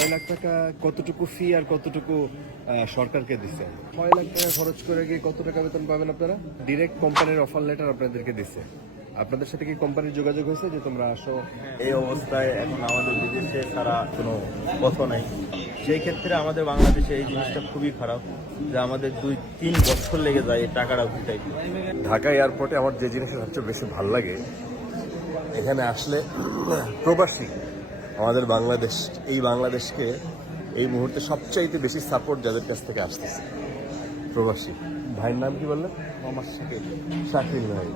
ছয় লাখ টাকা কতটুকু ফি আর কতটুকু সরকারকে দিচ্ছে? ছয় লাখ টাকা খরচ করে গিয়ে কত টাকা বেতন পাবেন আপনারা? ডিরেক্ট কোম্পানির অফার লেটার আপনাদেরকে দিচ্ছে। আপনাদের সাথে কি কোম্পানির যোগাযোগ হয়েছে যে তোমরা আসো? এই অবস্থায় এখন আমাদের বিদেশে ছাড়া কোনো পথ নাই। সেই ক্ষেত্রে আমাদের বাংলাদেশে এই জিনিসটা খুবই খারাপ যে আমাদের দুই তিন বছর লেগে যায় এই টাকাটা উঠাইতে ঢাকা এয়ারপোর্টে আমার যে জিনিসটা সবচেয়ে বেশি ভালো লাগে এখানে আসলে প্রবাসী আমাদের বাংলাদেশ এই বাংলাদেশকে এই মুহূর্তে সবচাইতে বেশি সাপোর্ট যাদের কাছ থেকে আসতেছে প্রবাসী। ভাইয়ের নাম কি বললেন? আমার সাথে শাকিল ভাই।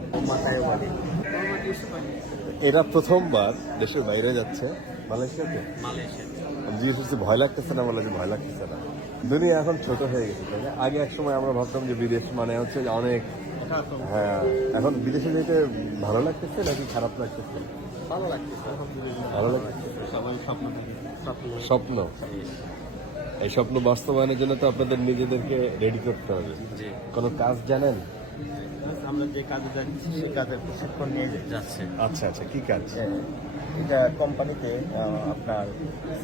এরা প্রথমবার দেশের বাইরে যাচ্ছে মালয়েশিয়াতে? জিজ্ঞেস করছি ভয় লাগতেছে না বলে যে ভয় লাগতেছে না। দুনিয়া এখন ছোট হয়ে গেছে আগে এক সময় আমরা ভাবতাম যে বিদেশ মানে হচ্ছে যে অনেক হ্যাঁ এখন বিদেশে যেতে ভালো লাগতেছে নাকি খারাপ লাগতেছে? ভালো লাগতেছে ভালো লাগতেছে। সবাই স্বপ্ন এই স্বপ্ন বাস্তবায়নের জন্য তো আপনাদের নিজেদেরকে রেডি করতে হবে। কোনো কাজ জানেন? আমরা যে কাজে যাচ্ছি সে কাজের প্রশিক্ষণ নিয়ে যাচ্ছে। আচ্ছা আচ্ছা কি কাজ? এটা কোম্পানিতে আপনার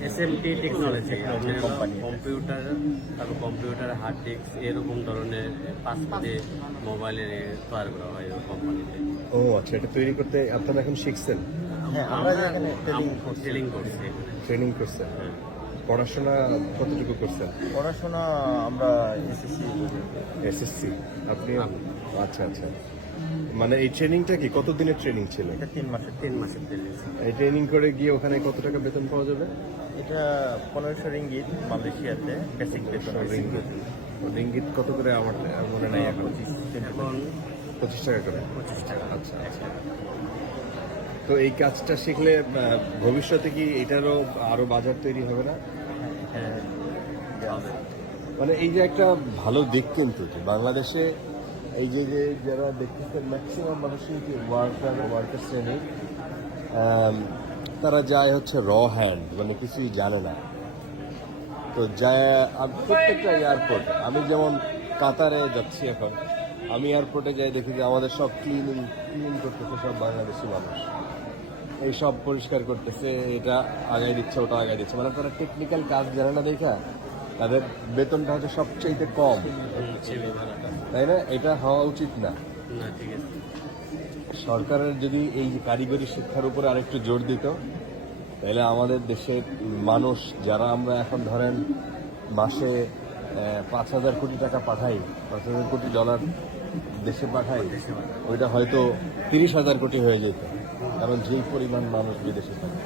এসএমটি টেকনোলজি কোম্পানি। কম্পিউটার তারপর কম্পিউটার হার্ড ডিস্ক এরকম ধরনের পাসপোর্টে মোবাইলের তৈরি করা হয় কোম্পানিতে। ও আচ্ছা এটা তৈরি করতে আপনারা এখন শিখছেন? হ্যাঁ আমরা যেখানে ট্রেনিং করছি। ট্রেনিং করছি। এখানে। পড়াশোনা কতটুকু করছেন? পড়াশোনা আমরা এসএসসি এসএসসি। আপনি আচ্ছা আচ্ছা। মানে এই ট্রেনিংটা কি? কত দিনের ট্রেনিং ছিল? এটা তিন মাসের তিন মাসের ট্রেনিং এই ট্রেনিং করে গিয়ে ওখানে কত টাকা বেতন পাওয়া যাবে? এটা পনেরোশো রিঙ্গিত মালয়েশিয়াতে বেসিক বেতন রিঙ্গিত। রিঙ্গিত কত করে আমার মনে নাই এখন। এখন পঁচিশ টাকা করে? পঁচিশ টাকা। আচ্ছা আচ্ছা। তো এই কাজটা শিখলে ভবিষ্যতে কি এটারও আরও বাজার তৈরি হবে না? মানে এই যে একটা ভালো দিক কিন্তু যে বাংলাদেশে এই যে যে যারা দেখতেছেন ম্যাক্সিমাম মানুষই ওয়ার্কার ওয়ার্কার শ্রেণি তারা যায় হচ্ছে র হ্যান্ড মানে কিছুই জানে না। তো যায় প্রত্যেকটা এয়ারপোর্ট আমি যেমন কাতারে যাচ্ছি এখন, আমি এয়ারপোর্টে যাই দেখি যে আমাদের সব ক্লিনিং ক্লিন করতেছে সব বাংলাদেশি মানুষ। এই সব পরিষ্কার করতেছে এটা আগায় দিচ্ছে ওটা আগায় দিচ্ছে। মানে তারা টেকনিক্যাল কাজ জানে না দেখা তাদের বেতনটা হচ্ছে সবচেয়ে কম। তাই না? এটা হওয়া উচিত না। সরকারের যদি এই কারিগরি শিক্ষার উপরে আরেকটু জোর দিত তাহলে আমাদের দেশের মানুষ যারা আমরা এখন ধরেন মাসে পাঁচ হাজার কোটি টাকা পাঠাই পাঁচ হাজার কোটি ডলার দেশে পাঠাই ওইটা হয়তো তিরিশ হাজার কোটি হয়ে যেত। কারণ যেই পরিমাণ মানুষ বিদেশে থাকে।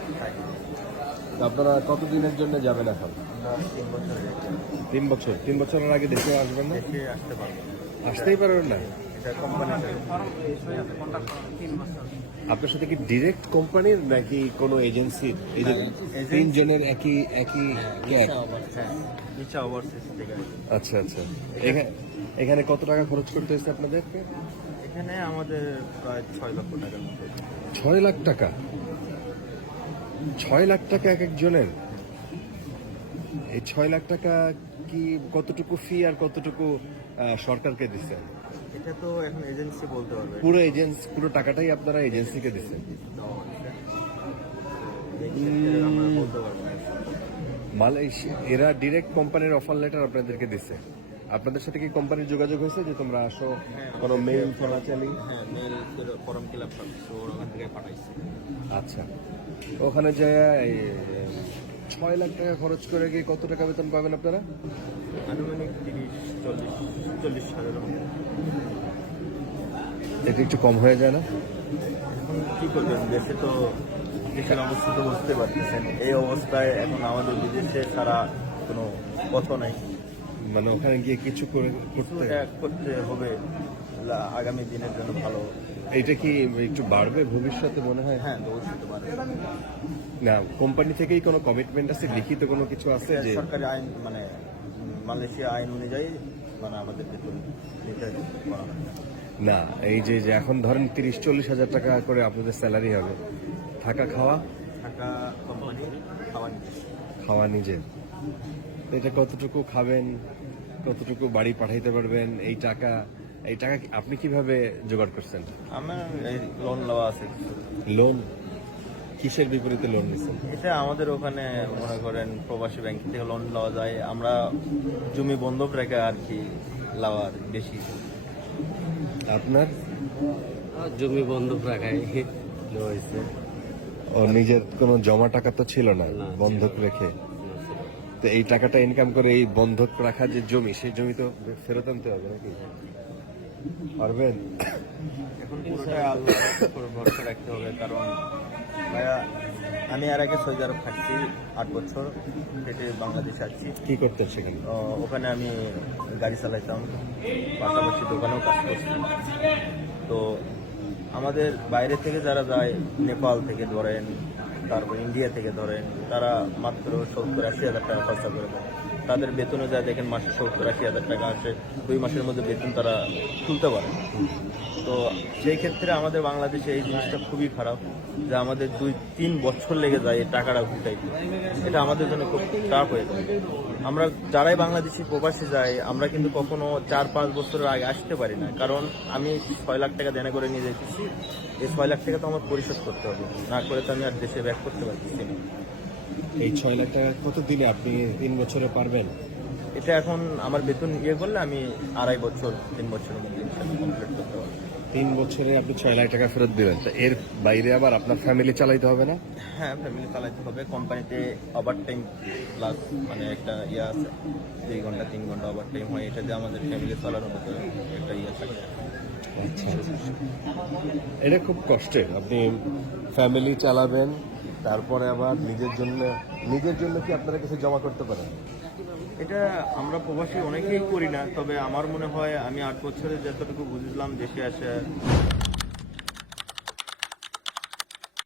আপনারা কতদিনের জন্য যাবেন এখন? তিন বছর তিন বছরের আগে দেশে আসবেন না? আসতে পারব আসতেই পারবেন না? আপনার সাথে কি ডিরেক্ট কোম্পানির নাকি কোনো এজেন্সির এই তিনজনের একই একই হ্যাঁ আচ্ছা আচ্ছা। এখানে এখানে কত টাকা খরচ করতে হয়েছে আপনাদেরকে? এখানে আমাদের প্রায় ছয় লক্ষ টাকার মতো। ছয় লাখ টাকা। ছয় লাখ টাকা এক একজনের। এই ছয় লাখ টাকা কি কতটুকু ফি আর কতটুকু সরকারকে দিচ্ছেন এটা তো এখন এজেন্সি বলতে পারবে। পুরো এজেন্সি পুরো টাকাটাই আপনারা এজেন্সিকে দিচ্ছেন। মালয়েশিয়া এরা ডিরেক্ট কোম্পানির অফার লেটার আপনাদেরকে দিচ্ছে আপনাদের সাথে কি কোম্পানির যোগাযোগ হয়েছে যে তোমরা আসো কোনো মেইল চলাচালি হ্যাঁ মেল ফরম করছে ওর ওখান থেকে পাঠাইছে। আচ্ছা। ওখানে এই, ছয় লাখ টাকা খরচ করে গিয়ে কত টাকা বেতন পাবেন আপনারা? আনুমানিক তিরিশ চল্লিশ চল্লিশ হাজার এটা একটু কম হয়ে যায় না? কি করবেন? দেশে তো দেশের অবস্থা তো বুঝতে পারতেছেন। এই অবস্থায় এখন আমাদের বিদেশে সারা কোনো পথ নাই। মানে ওখানে গিয়ে কিছু করে করতে? করতে হবে। আগামী দিনের জন্য ভালো। এইটা কি একটু বাড়বে ভবিষ্যতে মনে হয়? হ্যাঁ না কোম্পানি থেকেই কোনো কমিটমেন্ট আছে? লিখিত কোনো কিছু আছে যে সরকারি আইন মানে মালয়েশিয়া আইন অনুযায়ী মানে আমাদের বেতন নির্ধারিত করা না এই যে যে এখন ধরেন তিরিশ চল্লিশ হাজার টাকা করে আপনাদের স্যালারি হবে। থাকা খাওয়া? টাকা কোম্পানি খাওয়া খাওয়া নিজের। এটা কতটুকু খাবেন? কতটুকু বাড়ি পাঠাইতে পারবেন? এই টাকা এই টাকা আপনি কীভাবে জোগাড় করছেন? আমার এই লোন নেওয়া আছে। লোন কিসের বিপরীতে লোন নিচ্ছেন এটা আমাদের ওখানে মনে করেন প্রবাসী ব্যাংক থেকে লোন নেওয়া যায়। আমরা জমি বন্ধক রেখে আর কি লাওয়ার বেশি। আপনার? আর জমি বন্ধক রাখাই হয়েছে। ও নিজের কোনো জমা টাকা তো ছিল না, বন্ধক রেখে? তো এই টাকাটা ইনকাম করে এই বন্ধক রাখা যে জমি সেই জমি তো ফেরত আনতে হবে নাকি? পারবেন? এখন পুরোটাই ভরসা রাখতে হবে কারণ ভাইয়া আমি আর আগে সৌদি আরব থাকছি আট বছর হেঁটে বাংলাদেশে আছি। কি করতেন সেখানে? ওখানে আমি গাড়ি চালাইতাম পাশাপাশি দোকানেও কাজ করছি তো আমাদের বাইরে থেকে যারা যায় নেপাল থেকে ধরেন তারপর ইন্ডিয়া থেকে ধরেন, তারা মাত্র সত্তর আশি হাজার টাকা খরচা করে দেয়। তাদের বেতনে যায়, দেখেন মাসে সত্তর আশি হাজার টাকা আসে। দুই মাসের মধ্যে বেতন তারা তুলতে পারে। তো সেই ক্ষেত্রে আমাদের বাংলাদেশে এই জিনিসটা খুবই খারাপ, যে আমাদের দুই তিন বছর লেগে যায় এই টাকাটা ঘুরতে এটা আমাদের জন্য খুব খারাপ হয়ে যায়। আমরা যারাই বাংলাদেশি প্রবাসে যাই আমরা কিন্তু কখনো চার পাঁচ বছরের আগে আসতে পারি না। কারণ আমি ছয় লাখ টাকা দেনা করে নিয়ে যেতেছি এই ছয় লাখ টাকা তো আমার পরিশোধ করতে হবে। না করে তো আমি আর দেশে ব্যাক করতে পারতেছি না। এই ছয় লাখ টাকা কত দিলে আপনি তিন বছরে পারবেন? এটা এখন আমার বেতন ইয়ে করলে আমি আড়াই বছর তিন বছরের মধ্যে কমপ্লিট করতে পারব। তিন বছরে আপনি ছয় লাখ টাকা ফেরত দিবেন তো এর বাইরে আবার আপনার ফ্যামিলি চালাইতে হবে না? হ্যাঁ ফ্যামিলি চালাইতে হবে। কোম্পানিতে ওভার টাইম প্লাস মানে একটা ইয়ে আছে। দুই ঘণ্টা তিন ঘণ্টা ওভার টাইম হয়। এটা দিয়ে আমাদের ফ্যামিলি চালানোর মতো একটা ইয়ে থাকে। আচ্ছা এটা খুব কষ্টের। আপনি ফ্যামিলি চালাবেন তারপরে আবার নিজের জন্য নিজের জন্য কি আপনারা কিছু জমা করতে পারেন? এটা আমরা প্রবাসী অনেকেই করি না, তবে আমার মনে হয় আমি আট বছরে যতটুকু বুঝলাম দেশে আসে